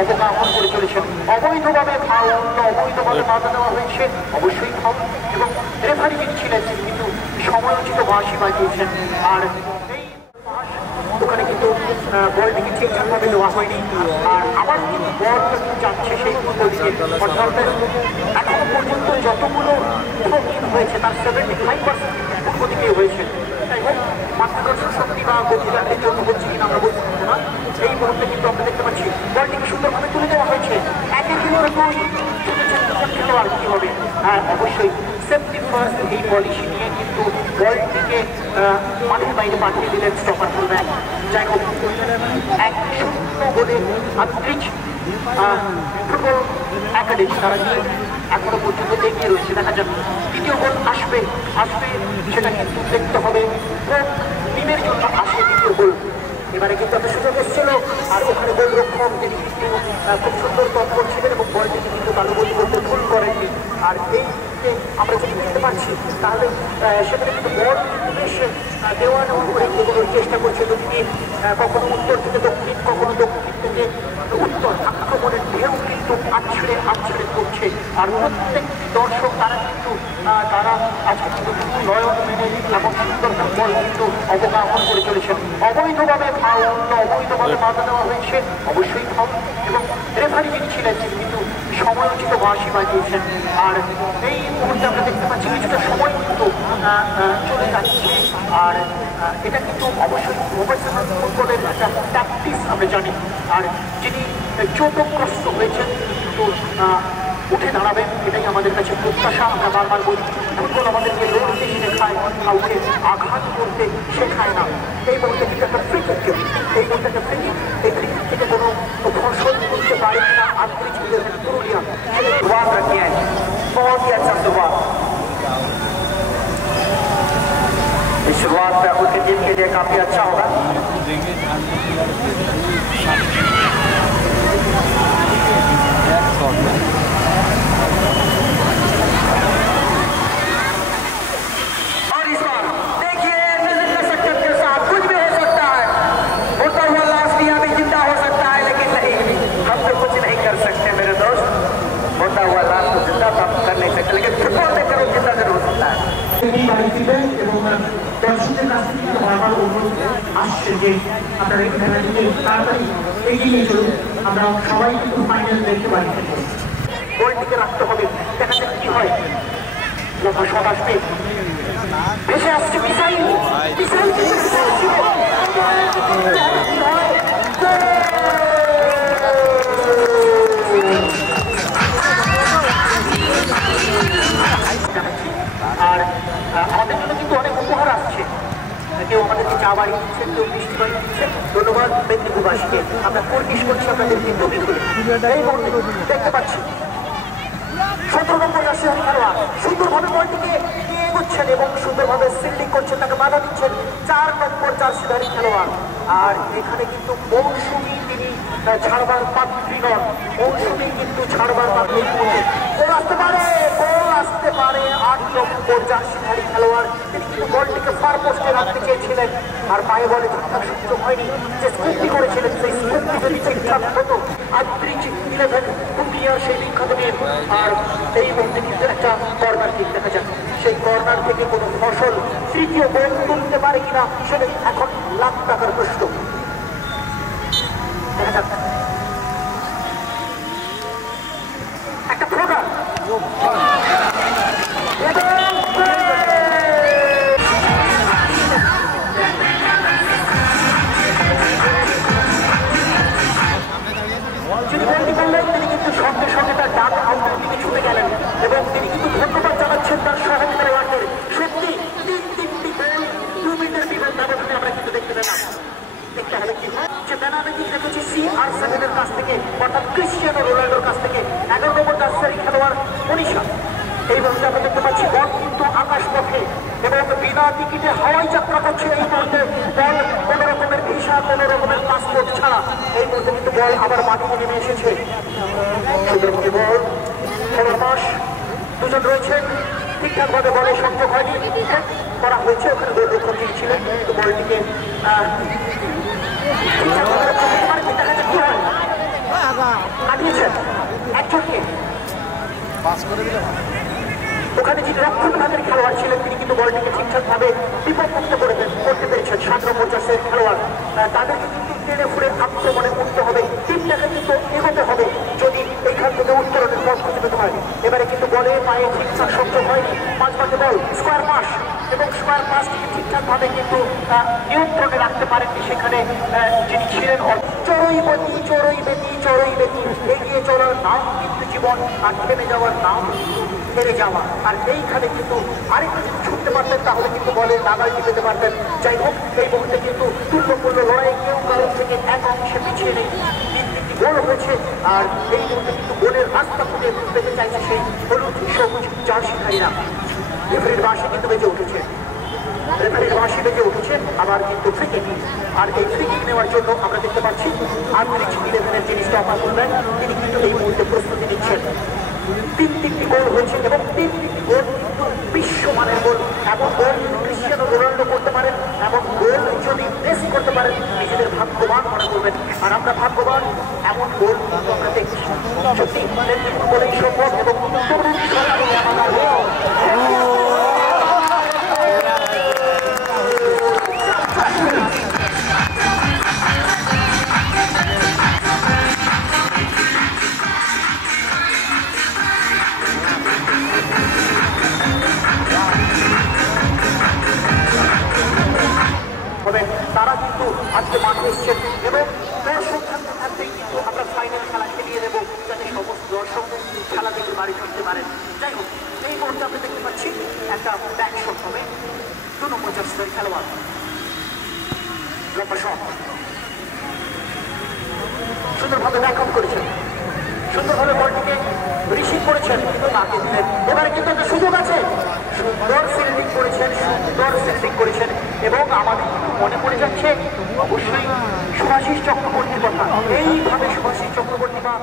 অবগাহন করে চলেছেন। অবৈধভাবে ফাউল, অবৈধভাবে বাধা দেওয়া হয়েছে, অবশ্যই ফাউল, এবং রেফারি যিনি ছিলেন তিনি কিন্তু সময়োচিত বাঁশি বাজিয়েছেন। আর এই ওখানে কিন্তু বলটিকে ঠিকঠাকভাবে দেওয়া হয়নি, আর আবার কিন্তু বল যাচ্ছে সেই দিকে। অর্থাৎ এখনো পর্যন্ত যতগুলো হয়েছে তার 75% পূর্ব দিকে হয়েছে। যাই হোক, মাধ্যাকর্ষণ শক্তি বা গতিকাণ্ডের জন্য হচ্ছে কিনা আমরা বলতে পারবো না। এই মুহূর্তে কিন্তু আমরা দেখতে পাচ্ছি বলটিকে সুন্দরভাবে তুলে দেওয়া হয়েছে। একের ভিতরে খেলোয়াড় কি হবে? হ্যাঁ, অবশ্যই সেফটি ফার্স্ট এই পলিসি নিয়ে কিন্তু বলটিকে মাঠের বাইরে পাঠিয়ে দিলেন স্টপার ফুলব্যাক। যাই হোক, 1-0 গোলে আন্তরিক ফুটবল একাডেমি তারা নিয়ে এখনো পর্যন্ত এগিয়ে রয়েছে। দেখা যাক দ্বিতীয় গোল আসবে সেটা কিন্তু দেখতে হবে কোন টিমের জন্য আসে দ্বিতীয় গোল। এবারে কিন্তু একটা সুযোগ এসেছিল, আর ওখানে গোল রক্ষক তিনি কিন্তু খুব সুন্দর তৎপর ছিলেন এবং বলটিকে কিন্তু তালুবন্দি করতে ভুল করেননি। আর এই আমরা যদি দেখতে পাচ্ছি তাহলে সেখানে কিন্তু বল বেশ দেওয়া নেওয়া করে এগোনোর চেষ্টা করছে। যদি কখনো উত্তর থেকে দক্ষিণ, কখনো দক্ষিণ থেকে উত্তর, আক্রমণের ঢেউ কিন্তু আছড়ে করছে। আর প্রত্যেকটি দর্শক তারা আজকে কিন্তু নয়ন মেনে এমন সুন্দর ফুটবল কিন্তু অবগাহন করে চলেছেন। অবৈধভাবে ফাউল, অবৈধভাবে বাধা দেওয়া হয়েছে, অবশ্যই ফাউল, এবং রেফারি যিনি ছিলেন তিনি কিন্তু সময়োচিত বাঁশি বাজিয়েছেন। আর এই মুহূর্তে আমরা দেখতে পাচ্ছি কিছুটা সময় কিন্তু চলে যাচ্ছে। আর এটা কিন্তু অবশ্যই প্রফেশনাল ফুটবলের একটা প্র্যাকটিস আমরা জানি। আর যিনি চোটগ্রস্ত হয়েছেন কিন্তু উঠে দাঁড়াবেন, এটাই আমাদের কাছে প্রত্যাশা। আমরা বারবার বলি ফুটবল আমাদেরকে লড়তে শেখায়, কাউকে আঘাত করতে শেখায় না। এই মুহূর্তে কিন্তু একটা ফ্রি কিক, এই মুহূর্তে একটা ফ্রি কিক, এই ফ্রি কিক থেকে কোনো ফসল তুলতে পারে কিনা আন্তরিক পুরুলিয়া दुआ करते हैं। बहुत ही अच्छा सुबह इस शुरुआत में उनकी टीम के लिए काफी अच्छा होगा। और इस बार देखिए नजर कर सकते के साथ कुछ भी हो सकता है। होता हुआ लास्ट यहाँ भी जिंदा हो सकता है, लेकिन नहीं, हम तो कुछ नहीं कर सकते मेरे दोस्त। होता हुआ लास्ट को जिंदा तो हम कर नहीं सकते, लेकिन फुटबॉल में करो जिंदा जरूर हो सकता है। দর্শকদের কাছ থেকে কিন্তু বারবার অনুরোধ আসছে যে আপনারা এই খেলাটিকে তাড়াতাড়ি এগিয়ে নিয়ে চলুন, আমরা সবাই কিন্তু ফাইনাল দেখতে পারি। গোলটিকে রাখতে হবে, দেখা যাক কি হয়। লম্বা শট আসবে, ভেসে আসছে মিসাইল, আর আমাদের জন্য কিন্তু অনেক উপহার আসছে। কেউ আমাদেরকে চা বাড়ি দিচ্ছেন, কেউ মিষ্টি বাড়ি দিচ্ছেন। ধন্যবাদ মেদিনীপুরবাসীকে, আমরা কোর্টিশ করছি আপনাদেরকে নবী করে। এই মুহূর্তে দেখতে পাচ্ছি 17 নম্বর রাশিয়ার খেলোয়াড় সুন্দরভাবে বলটিকে নিয়ে এগোচ্ছেন এবং সুন্দরভাবে ফিল্ডিং করছেন, তাকে বাধা দিচ্ছেন 4 নম্বর জার্সিধারী খেলোয়াড়। আর এখানে কিন্তু মৌসুমী তিনি ছাড়বার পাত্রী নন, মৌসুমী কিন্তু ছাড়বার পাত্রী। গোল আসতে পারে 8 নম্বর জার্সিধারী খেলোয়াড়, তিনি কিন্তু বলটিকে ফার পোস্টে রাখতে চেয়েছিলেন, আর পায়ে বলে ঠিকঠাক সুযোগ হয়নি। যে স্কুপটি করেছিলেন সেই স্কুপটি যদি ঠিকঠাক হতো, আন্তরিক 11 পুরুলিয়ার সেই বিখ্যাত টিম। আর এই মুহূর্তে কিন্তু একটা কর্নার কিক দেখা যাক, সেই কর্নার থেকে কোনো ফসল তৃতীয় গোল তুলতে পারে কিনা সেটাই এখন লাখ টাকার প্রশ্ন। দেখা যাক একটা ফ্লোটার যিনি গোলটি করলেন তিনি কিন্তু সঙ্গে সঙ্গে তার ডাক আউটের দিকে ছুটে গেলেন এবং তিনি কিন্তু ধন্যবাদ জানাচ্ছেন তার সহযোগী খেলোয়াড়দের। সত্যি 3টি গোল 2 মিনিটের ব্যবধানে আমরা কিন্তু দেখতে পেলাম। দেখতে হবে কি হয়, যে পেনাল্টি দেখেছি CR7 এর কাছ থেকে, অর্থাৎ ক্রিস্টিয়ানো রোনাল্ডোর কাছ থেকে 11 নম্বর জার্সি খেলোয়াড় মনীষা। এই মুহূর্তে আমরা দেখতে পাচ্ছি বল কিন্তু আকাশ পথে এবং বিনা টিকিটে হাওয়াই যাত্রা করছে। এই মুহূর্তে বল কোনো রকমের ভিসা, কোনো রকমের পাসপোর্ট ছাড়া এই মুহূর্তে কিন্তু বল আবার মাটিতে নেমে এসেছে। সুন্দরভাবে বল মাস দুজন রয়েছেন, ঠিকঠাকভাবে বলের সংযোগ হয়নি, করা হয়েছে। ওখানে গোলরক্ষক যিনি ছিলেন কিন্তু বলটিকে ঠিকঠাকভাবে দেখা যাচ্ছে কি হয়। ওখানে যিনি রক্ষণ ভাগের খেলোয়াড় ছিলেন তিনি কিন্তু বলটিকে ঠিকঠাকভাবে বিপদমুক্ত করতে পেরেছেন। 7 খেলোয়াড় তাদেরকে কিন্তু টেনে ফুড়ে আক্রমণে উঠতে হবে, টিমটাকে কিন্তু এগোতে হবে যদি এইখান থেকে উত্তরণের পথ খুঁজে পেতে হয়। এবারে কিন্তু বলে পায়ে ঠিকঠাক সংযোগ হয়নি, মাঝমাঠে বল স্কোয়ার পাস এবং স্কোয়ার পাসটিকে ঠিকঠাকভাবে কিন্তু নিয়ন্ত্রণে রাখতে পারেননি সেখানে যিনি ছিলেন। চড়ই বেতি এগিয়ে চলার নাম কিন্তু জীবন, আর থেমে যাওয়ার নাম হেরে যাওয়া। আর এইখানে কিন্তু আরেকটু যদি ছুটতে পারতেন তাহলে কিন্তু বলের নাগালটি পেতে পারতেন। যাই হোক, এই মুহূর্তে কিন্তু তুল্যপূর্ণ লড়াই, কেউ কারোর থেকে এক অংশে পিছিয়ে নেই। 3টি গোল হয়েছে আর এই মুহূর্তে কিন্তু গোলের রাস্তা খুঁজে পেতে চাইছে সেই হলুদ সবুজ জার্সিধারীরা। রেফারির বাঁশি কিন্তু বেজে উঠেছে, আবার কিন্তু ফ্রি কিক। আর এই ফ্রি কিক নেওয়ার জন্য আমরা দেখতে পাচ্ছি আন্তরিক 11-এর যিনি স্টপার করবেন তিনি কিন্তু এই মুহূর্তে প্রস্তুতি নিচ্ছেন। 3টি গোল হয়েছে এবং 3টি গোল কিন্তু বিশ্বমানের গোল। এমন গোল ক্রিশ্চিয়ানো রোনাল্ডো করতে পারেন, এমন গোল যদি প্রেস করতে পারেন নিজেদের ভাগ্যবান মনে করবেন। আর আমরা ভাগ্যবান, এমন গোল কিন্তু আমরা দেখছি। সত্যি বলেই সম্ভব এবং তরুণ তারা কিন্তু আজকে মাঠে এসছেন এবং দর্শক থাকতে থাকতেই কিন্তু আমরা ফাইনাল খেলা খেলিয়ে দেবো যাতে সমস্ত দর্শক খেলা দেখে বাড়ি ফিরতে পারেন। যাই হোক, এই মুহূর্তে আমরা দেখতে পাচ্ছি একটা ব্যাক শট হবে 2 নম্বর জার্সিধারী খেলোয়াড়। লম্বা শট সুন্দরভাবে ব্যাক আউট করেছেন, সুন্দরভাবে বলটিকে রিসিভ করেছেন, তাকে দিলেন। এবারে কিন্তু একটা সুযোগ আছে, সুন্দর ফিল্ডিং করেছেন এবং আমাদের কিন্তু মনে পড়ে যাচ্ছে অবশ্যই শুভাশিস চক্রবর্তীর কথা। এইভাবে শুভাশিস চক্রবর্তী বা